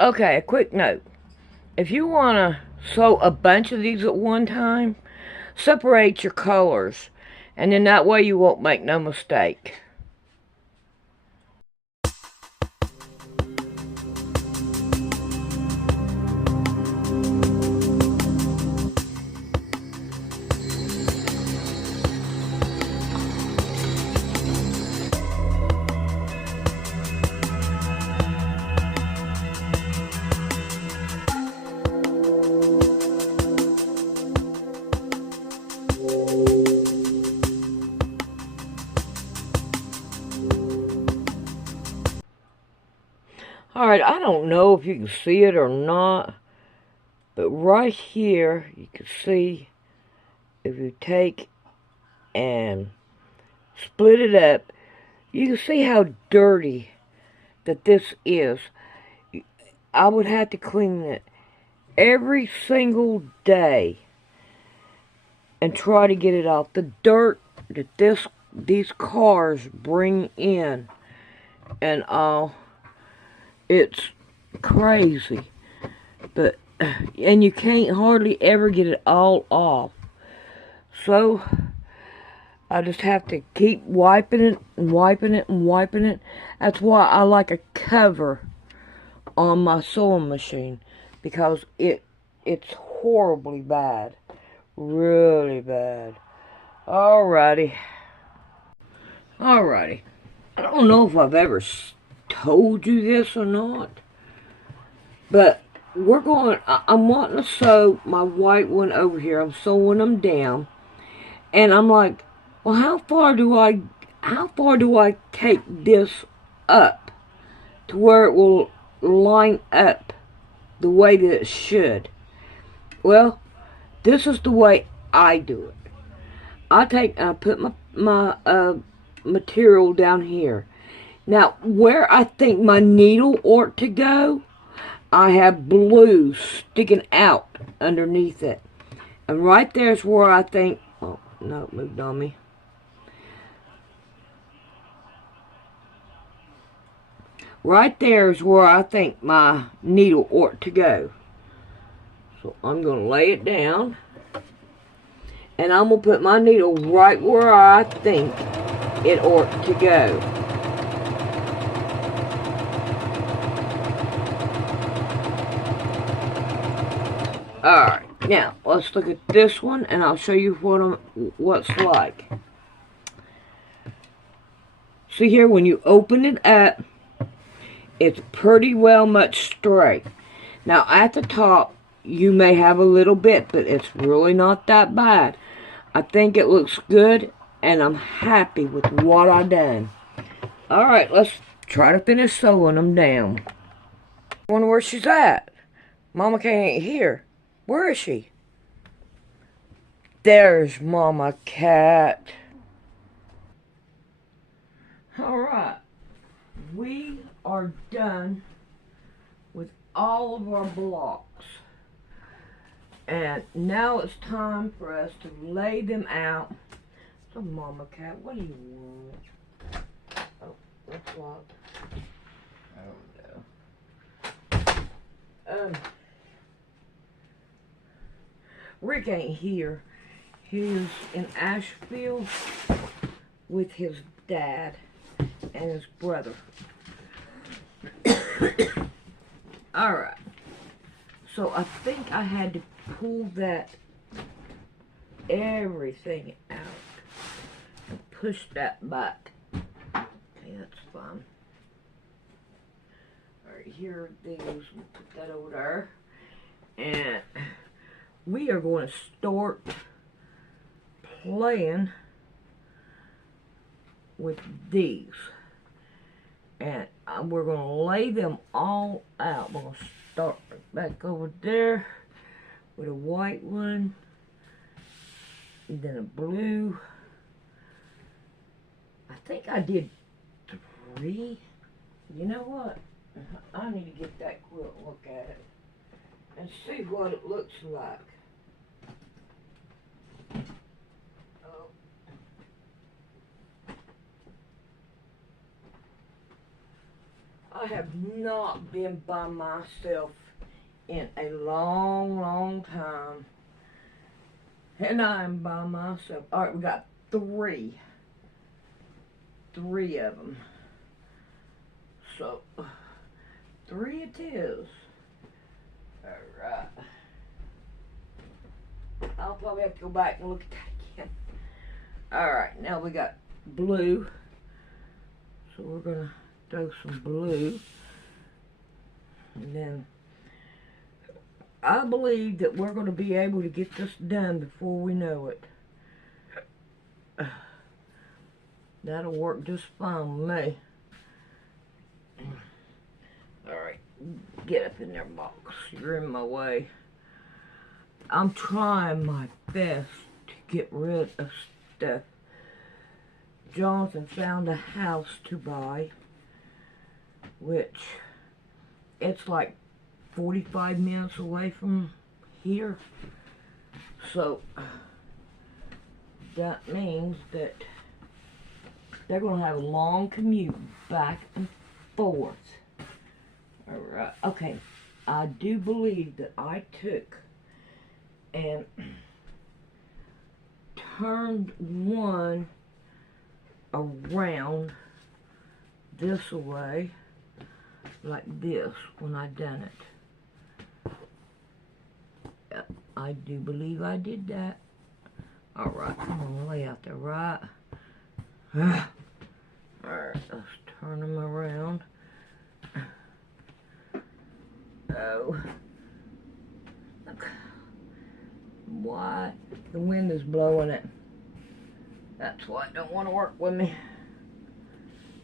Okay, a quick note. If you want to sew a bunch of these at one time, separate your colors, and then that way you won't make no mistake. Alright, I don't know if you can see it or not, but right here you can see if you take and split it up, you can see how dirty that this is. I would have to clean it every single day and try to get it off. The dirt that these cars bring in and all, it's crazy. But and you can't hardly ever get it all off. So I just have to keep wiping it and wiping it and wiping it. That's why I like a cover on my sewing machine, because it's horribly bad. Really bad. Alrighty. Alrighty. I don't know if I've ever told you this or not, but I'm wanting to sew my white one over here. I'm sewing them down. And I'm like, well, how far do I take this up to where it will line up the way that it should? Well, this is the way I do it. I put my material down here. Now, where I think my needle ought to go, I have blue sticking out underneath it. And right there's where I think, oh, no, it moved on me. Right there is where I think my needle ought to go. So I'm going to lay it down. And I'm going to put my needle right where I think it ought to go. Alright, now let's look at this one and I'll show you what's like. See here, when you open it up, it's pretty well much straight. Now at the top, you may have a little bit, but it's really not that bad. I think it looks good, and I'm happy with what I done. Alright, let's try to finish sewing them down. I wonder where she's at. Mama ain't here. Where is she? There's Mama Cat. Alright, we are done with all of our blocks. And now it's time for us to lay them out. So, Mama Cat, what do you want? Oh, that's locked. Oh, no. Rick ain't here. He's in Asheville with his dad and his brother. Alright. So I think I had to pull everything out and push that back. Okay, that's fine. Alright, here it is. We'll put that over there. And we are going to start playing with these. And we're going to lay them all out. We're going to start back over there with a white one, and then a blue. I think I did 3. You know what? I need to get that quilt, look at it, and see what it looks like. I have not been by myself in a long, long time. And I'm by myself. Alright, we got three. Three of them. So, three it is. Alright. I'll probably have to go back and look at that again. Alright, now we got blue. So we're going to throw some blue. And then I believe that we're going to be able to get this done before we know it. That'll work just fine with me. Alright, get up in there, box. You're in my way. I'm trying my best to get rid of stuff. Jonathan found a house to buy, which it's like 45 minutes away from here. So that means that they're going to have a long commute back and forth. Alright, okay. I do believe that I took and turned one around this way, like this, when I done it. Yep, I do believe I did that. Alright, come on, lay out there, right? Alright, let's turn them around. Oh. Look. Why? The wind is blowing it. That's why it don't want to work with me.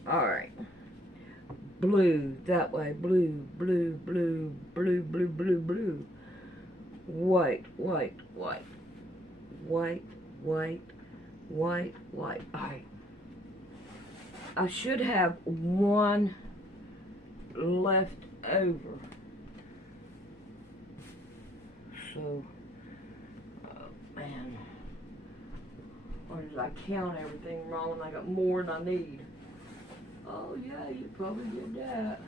Alright. Blue, that way. Blue, blue, blue, blue, blue, blue, blue. White, white, white. White, white, white, white. Alright. I should have one left over. So, oh man. Or did I count everything wrong and I got more than I need? Oh yeah, you probably did that.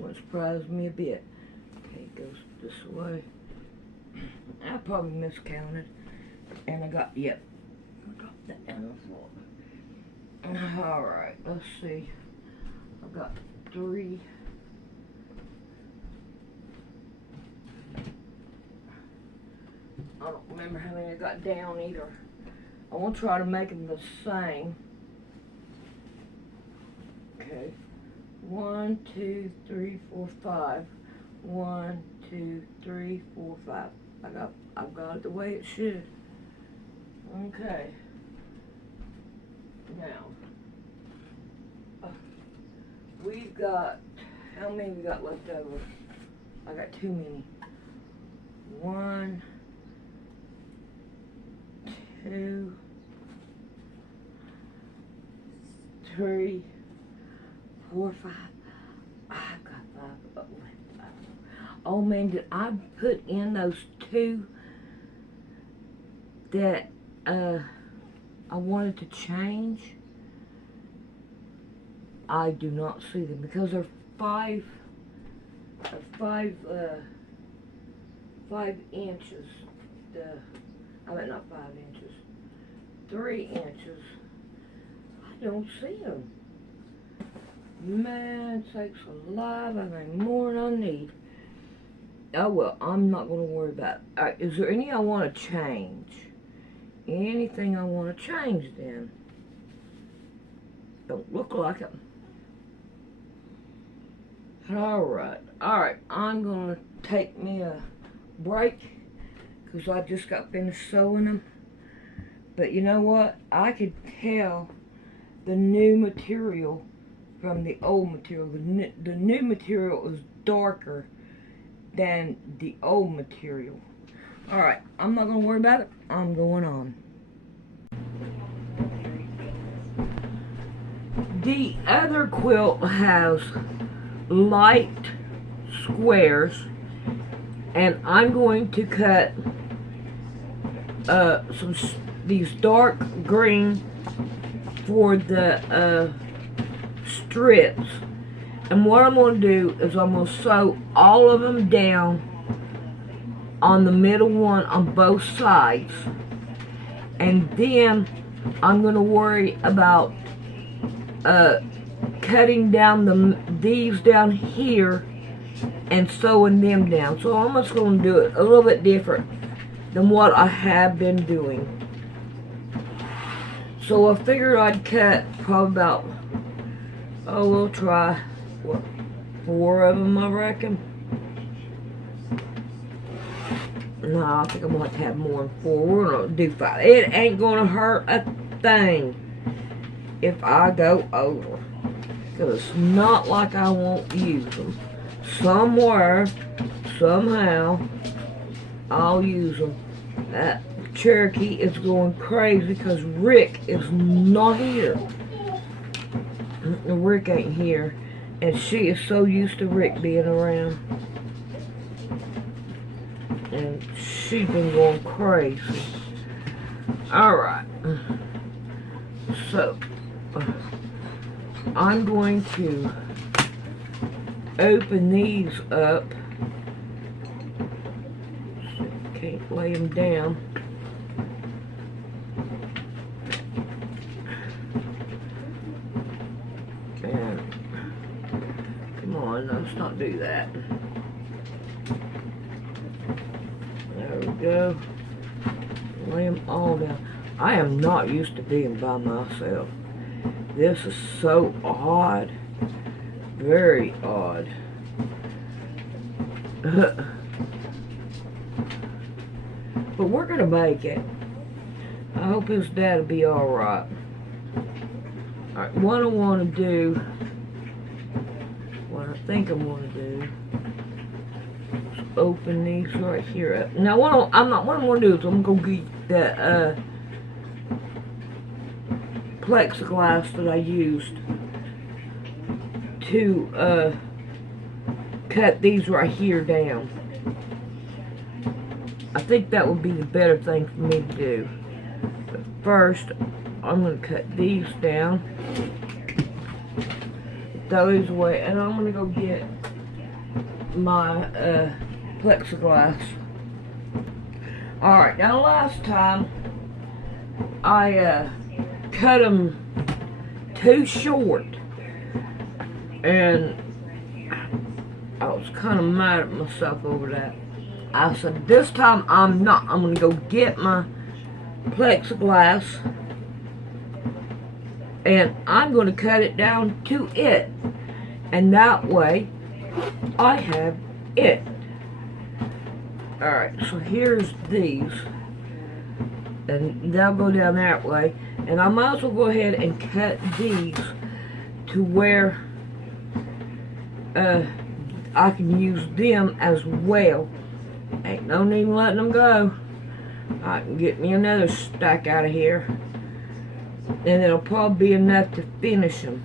Wouldn't surprise me a bit. Okay, it goes this way. I probably miscounted. And I got, yep. I got that on the floor. Alright, let's see. I've got three. I don't remember how many I got down either. I want to try to make them the same. Okay. 1, 2, 3, 4, 5. 1, 2, 3, 4, 5. I've got it the way it should. Okay. Now, we've got, how many we got left over? I got too many. 1, 2, 3, 4, 5. I've got 5 left. Oh man, did I put in those 2 that I wanted to change? I do not see them because they're 5 inches. I mean, not 5 inches. 3 inches. I don't see them. Man, sakes alive, I got more than I need. Oh well, I'm not going to worry about it. Alright, is there any I want to change? Anything I want to change then? Don't look like it. Alright, I'm going to take me a break because I just got finished sewing them. But you know what? I could tell the new material from the old material. The new material is darker than the old material. Alright, I'm not going to worry about it. I'm going on. The other quilt has light squares, and I'm going to cut these dark green for the strips. And what I'm going to do is I'm going to sew all of them down on the middle one on both sides. And then I'm going to worry about cutting down these down here and sewing them down. So I'm just going to do it a little bit different than what I have been doing. So I figured I'd cut probably about, we'll try, what, 4 of them, I reckon. No, I think I'm going to have more than 4. We're going to do 5. It ain't going to hurt a thing if I go over. Because it's not like I won't use them. Somewhere, somehow, I'll use them. That Cherokee is going crazy because Rick is not here. Rick ain't here. And she is so used to Rick being around. And she's been going crazy. Alright. So, I'm going to open these up. Can't lay them down. And, come on, let's not do that. There we go. Lay them all down. I am not used to being by myself. This is so odd. Very odd. But we're gonna make it. I hope his dad will be alright. Alright, what I want to do, what I think I'm going to do, is open these right here up. Now, what I'm going to do is I'm going to get the plexiglass that I used to cut these right here down. I think that would be the better thing for me to do. But first, I'm going to cut these down, throw these away, and I'm going to go get my plexiglass. Alright, now last time I cut them too short, and I was kind of mad at myself over that. I said, this time I'm not. I'm going to go get my plexiglass, and I'm going to cut it down to it. And that way, I have it. Alright, so here's these. And they'll go down that way. And I might as well go ahead and cut these to where I can use them as well. Ain't no need in letting them go. I can get me another stack out of here. And it'll probably be enough to finish them.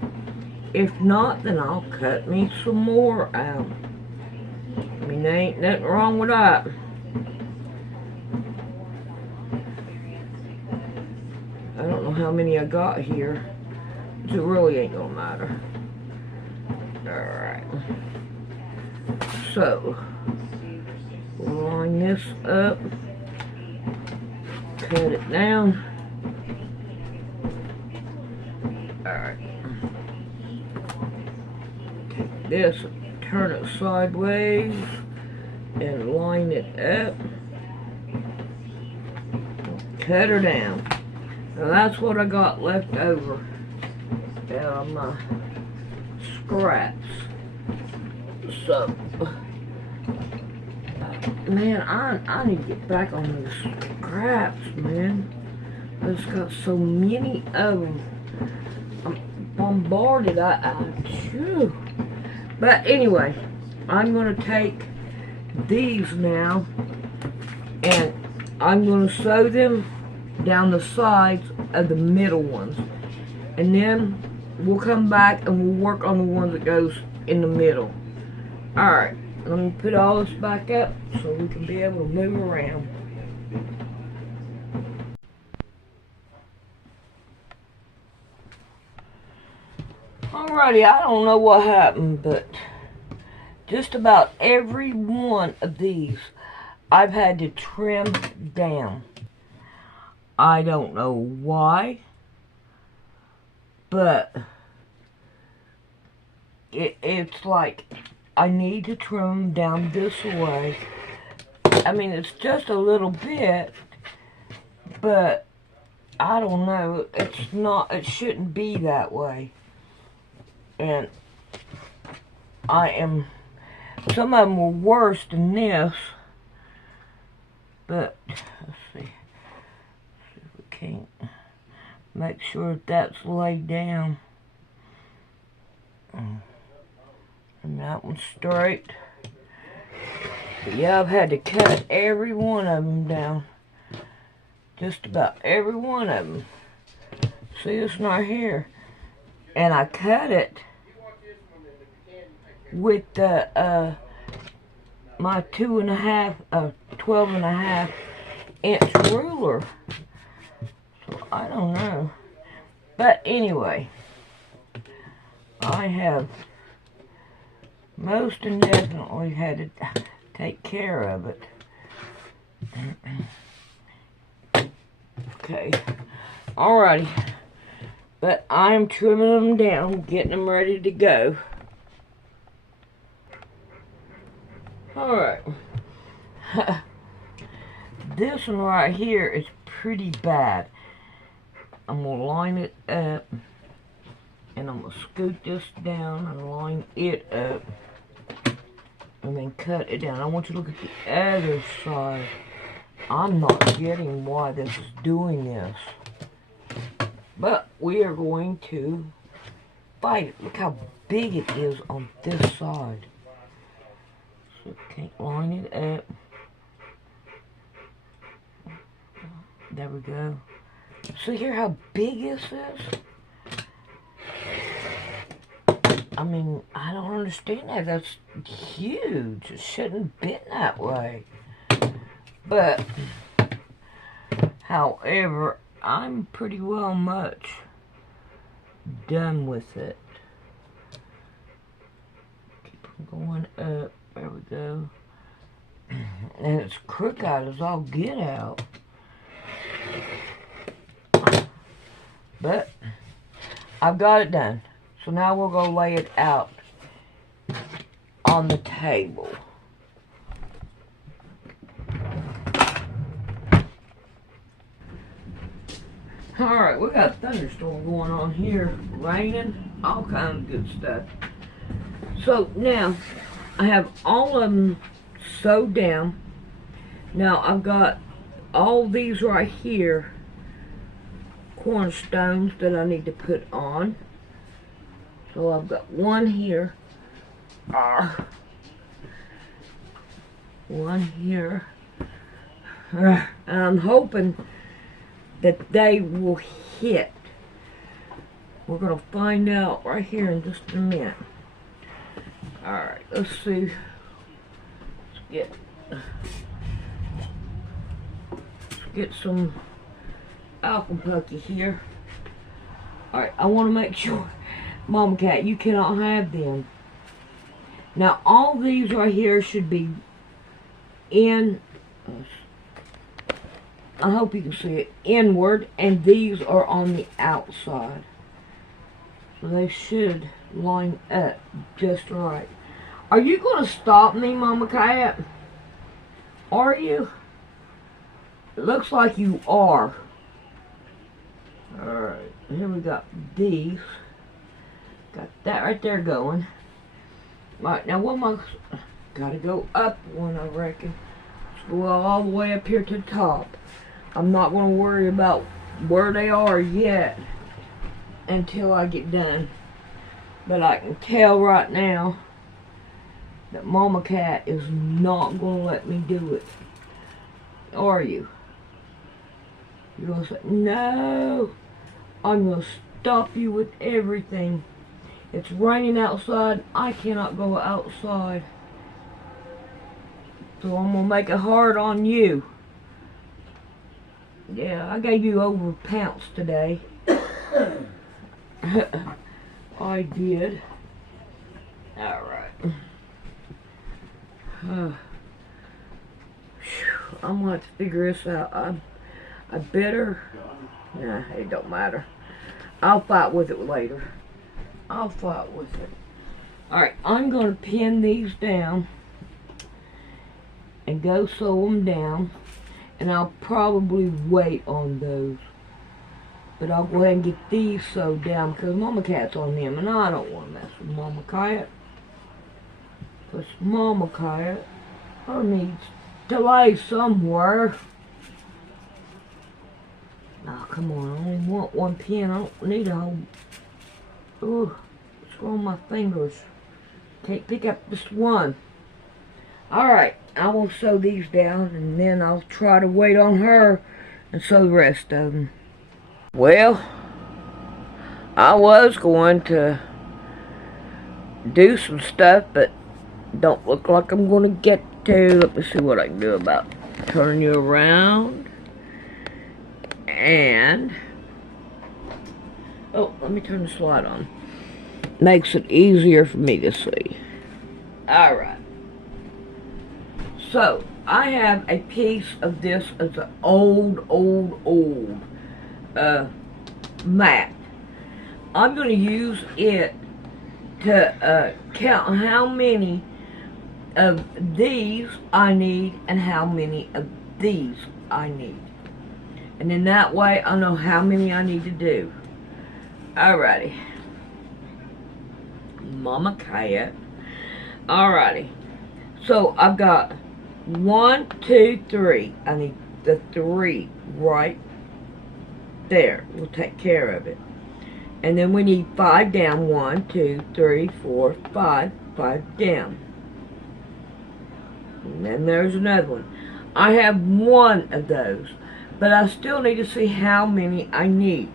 If not, then I'll cut me some more out. I mean, there ain't nothing wrong with that. I don't know how many I got here. It really ain't gonna matter. Alright. So, we'll line this up. Cut it down. Alright. Take this, turn it sideways, and line it up. Cut her down. Now that's what I got left over out of my scraps. So, man, I need to get back on these scraps, man. I just got so many of them. I'm bombarded. Phew. But anyway, I'm going to take these now, and I'm going to sew them down the sides of the middle ones. And then we'll come back and we'll work on the one that goes in the middle. Alright, let me put all this back up so we can be able to move around. Alrighty, I don't know what happened, but just about every one of these I've had to trim down. I don't know why, but it's like I need to trim down this way. I mean, it's just a little bit, but I don't know. It's not, it shouldn't be that way. And some of them were worse than this, but let's see if we can't make sure that's laid down. And that one's straight. But yeah, I've had to cut every one of them down. Just about every one of them. See, this one right here. And I cut it with the my 12.5 inch ruler. So I don't know. But anyway, I have most definitely had to take care of it. Okay, alrighty. But I'm trimming them down, getting them ready to go. Alright. This one right here is pretty bad. I'm going to line it up. And I'm going to scoot this down and line it up. And then cut it down. I want you to look at the other side. I'm not getting why this is doing this. But we are going to fight it. Look how big it is on this side. So can't line it up. There we go. See here how big this is? I mean, I don't understand that. That's huge. It shouldn't have been that way. But, however, I'm pretty well much done with it. Keep on going up. There we go. And it's crooked as all get out. But, I've got it done. So now we're going to lay it out on the table. Alright, we got a thunderstorm going on here. Raining, all kinds of good stuff. So now, I have all of them sewed down. Now I've got all these right here, cornerstones that I need to put on. So I've got one here. One here. And I'm hoping that they will hit. We're going to find out right here in just a minute. Alright, let's see. Let's get some alpaca here. Alright, I want to make sure, Mama Cat, you cannot have them. Now, all these right here should be in, I hope you can see it, inward, and these are on the outside. So they should line up just right. Are you going to stop me, Mama Cat? Are you? It looks like you are. Alright, here we got these. Got that right there going. Right, now what am I... Gotta go up one, I reckon. Let's go all the way up here to the top. I'm not going to worry about where they are yet until I get done. But I can tell right now that Mama Cat is not going to let me do it. Are you? You're going to say, no, I'm going to stop you with everything. It's raining outside. I cannot go outside. So I'm going to make it hard on you. Yeah, I gave you over pounce today. I did. Alright. I'm gonna have to figure this out. I better. Nah, it don't matter. I'll fight with it later. I'll fight with it. Alright, I'm gonna pin these down and go sew them down. And I'll probably wait on those. But I'll go ahead and get these sewed down because Mama Cat's on them. And I don't want to mess with Mama Cat. Because Mama Cat, her needs to lay somewhere. Oh, come on. I only want one pin. I don't need a whole... Ooh, what's wrong with my fingers? Can't pick up just one. Alright, I will sew these down and then I'll try to wait on her and sew the rest of them. Well, I was going to do some stuff, but don't look like I'm going to get to. Let me see what I can do about turning you around. And, oh, let me turn the slide on. Makes it easier for me to see. Alright. So, I have a piece of this. It's an old mat. I'm going to use it to count how many of these I need and how many of these I need. And then that way I'll know how many I need to do. Alrighty. Mama Cat. Alrighty. So, I've got 1, 2, 3. I need the 3 right there. We'll take care of it. And then we need 5 down. 1, 2, 3, 4, 5. 5 down. And then there's another one. I have one of those. But I still need to see how many I need.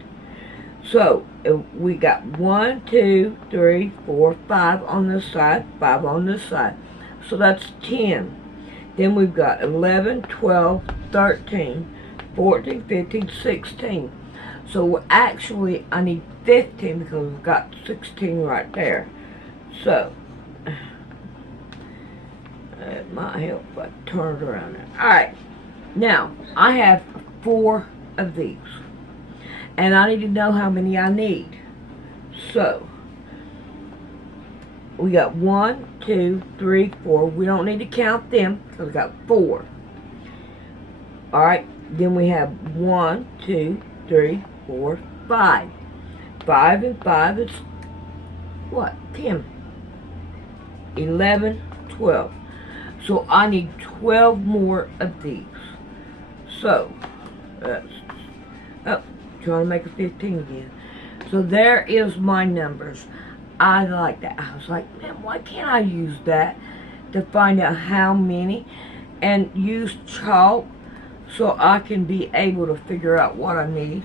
So, we got 1, 2, 3, 4, 5 on this side. 5 on this side. So that's 10. Then we've got 11, 12, 13, 14, 15, 16. So actually I need 15 because we've got 16 right there. So, it might help if I turn it around there. Alright, now I have 4 of these. And I need to know how many I need. So, we got 1, 2, 3, 4. We don't need to count them because we got 4. Alright, then we have 1, 2, 3, 4, 5. 5 and 5 is what? 10. 11, 12. So I need 12 more of these. So, that's, oh, trying to make a 15 again. So there is my numbers. I like that. I was like, man, why can't I use that to find out how many and use chalk so I can be able to figure out what I need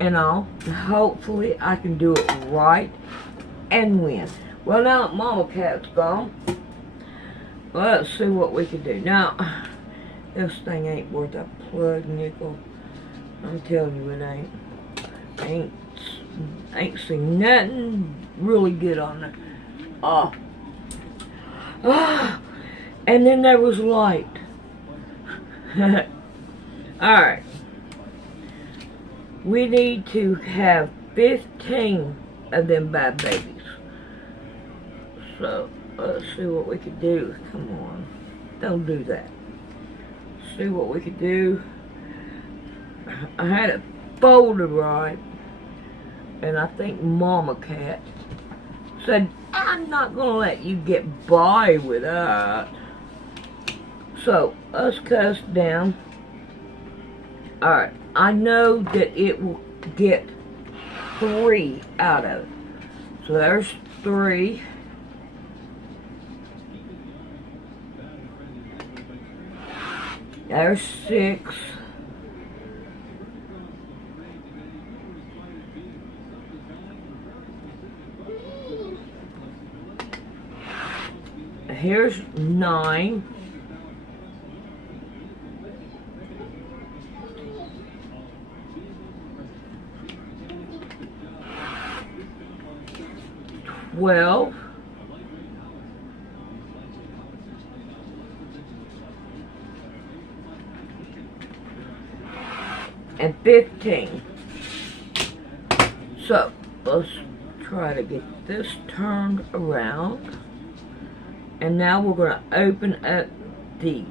and all. Hopefully I can do it right and win. Well, now that Mama Cat's gone, let's see what we can do. Now, this thing ain't worth a plug nickel. I'm telling you it ain't. Ain't seen nothing really good on there. And then there was light. Alright. We need to have 15 of them bad babies. So, let's see what we can do. Come on. Don't do that. See what we could do. I had it folded right. And I think Mama Cat said, I'm not going to let you get by with that. So, let's cut us down. Alright, I know that it will get 3 out of it. So there's 3. There's 6. Here's 9. 12. And 15. So, let's try to get this turned around. And now we're going to open up these.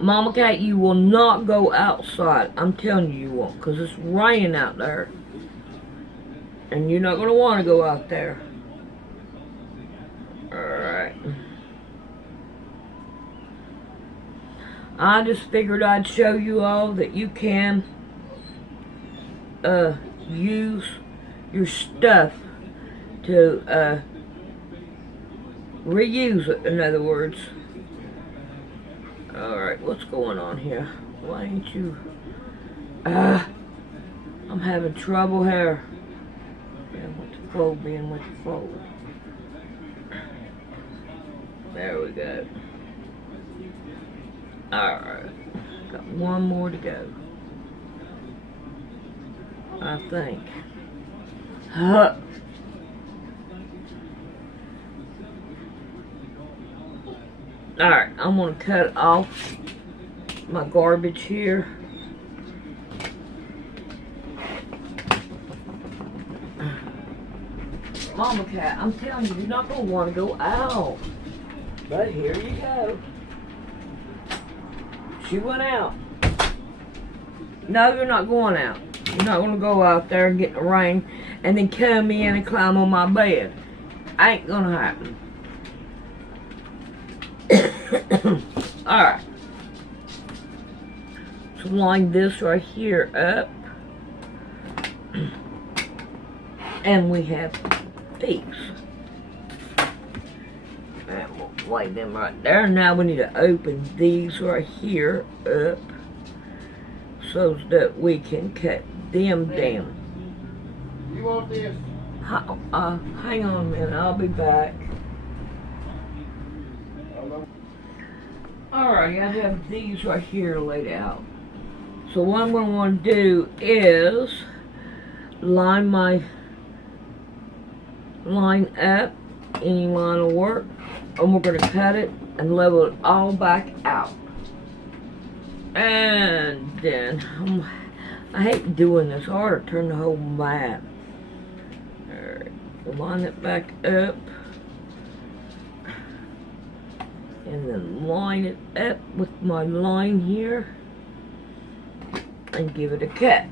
Mama Cat, you will not go outside. I'm telling you won't, because it's raining out there. And you're not going to want to go out there. Alright. I just figured I'd show you all that you can use your stuff to reuse it, in other words. Alright, what's going on here? Why ain't you... I'm having trouble here. With the fold being with the fold. There we go. Alright. Got one more to go. I think. Alright, I'm going to cut off my garbage here. Mama Cat, I'm telling you, you're not going to want to go out. But here you go. She went out. No, you're not going out. You're not going to go out there and get in the rain and then come in and climb on my bed. Ain't going to happen. Alright. So line this right here up. And we have these. And we'll lay them right there. Now we need to open these right here up so that we can cut them down. You want this? Hang on a minute, I'll be back. Alright, I have these right here laid out. So what I'm going to want to do is line up, any line will work, and we're going to cut it and level it all back out. And then, I hate doing this, I ought to turn the whole map. Alright, line it back up. And then line it up with my line here. And give it a cut.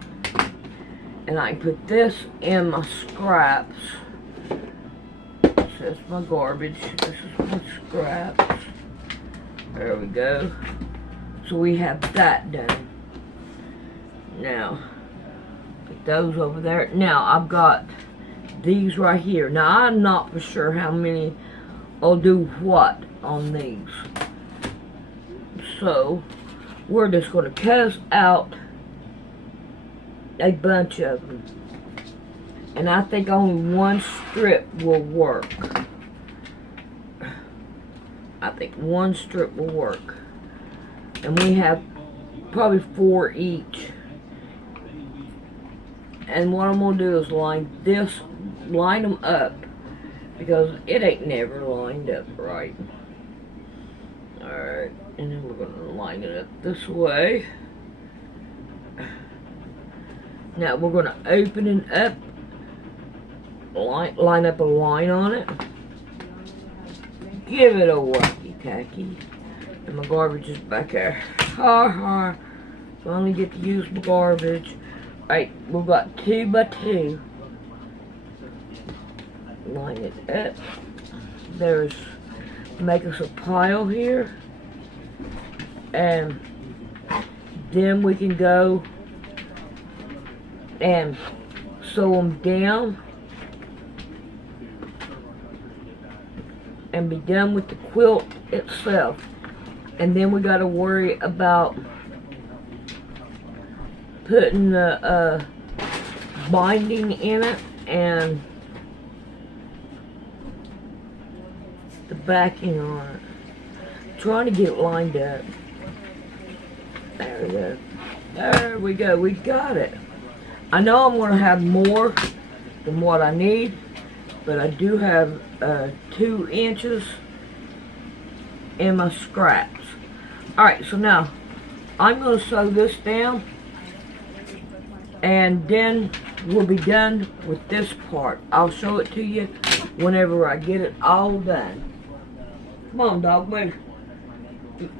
And I put this in my scraps. This is my garbage. This is my scraps. There we go. So we have that done. Now, put those over there. Now, I've got these right here. Now, I'm not for sure how many I'll do what on these. So, we're just going to cut out a bunch of them. And I think only one strip will work. I think one strip will work. And we have probably 4 each. And what I'm going to do is line them up. Because it ain't never lined up right. Alright, and then we're going to line it up this way. Now we're going to open it up. Line up a line on it. Give it a wacky-tacky. And my garbage is back there. Ha ha. So I only get to use my garbage. Alright, we've got 2 by 2. Line it up. Make us a pile here. And then we can go and sew them down. And be done with the quilt itself. And then we got to worry about putting the binding in it and the backing on it. Trying to get it lined up. There we go. There we go. We got it. I know I'm going to have more than what I need, but I do have 2 inches in my scraps. Alright, so now I'm going to sew this down, and then we'll be done with this part. I'll show it to you whenever I get it all done. Come on, dog, move.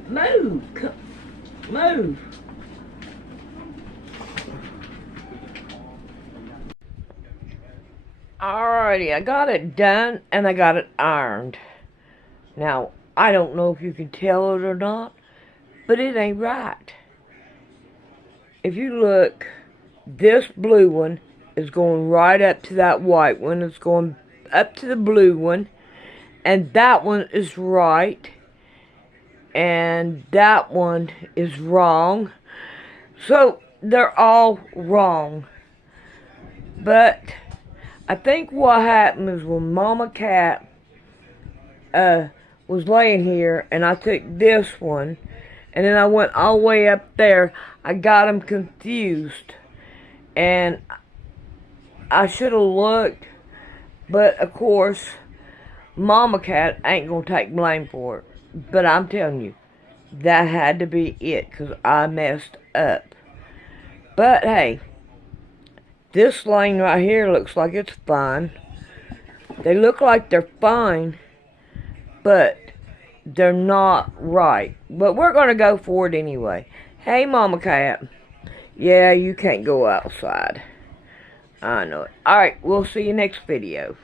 Move. Move. Alrighty, I got it done and I got it ironed. Now, I don't know if you can tell it or not, but it ain't right. If you look, this blue one is going right up to that white one. It's going up to the blue one. And that one is right. And that one is wrong. So, they're all wrong. But I think what happened is when Mama Cat was laying here, and I took this one, and then I went all the way up there, I got them confused. And I should have looked, but of course, Mama Cat ain't gonna take blame for it. But I'm telling you, that had to be it, because I messed up. But hey, this lane right here looks like it's fine. They look like they're fine, but they're not right. But we're going to go for it anyway. Hey, Mama Cat. Yeah, you can't go outside. I know it. Alright, we'll see you next video.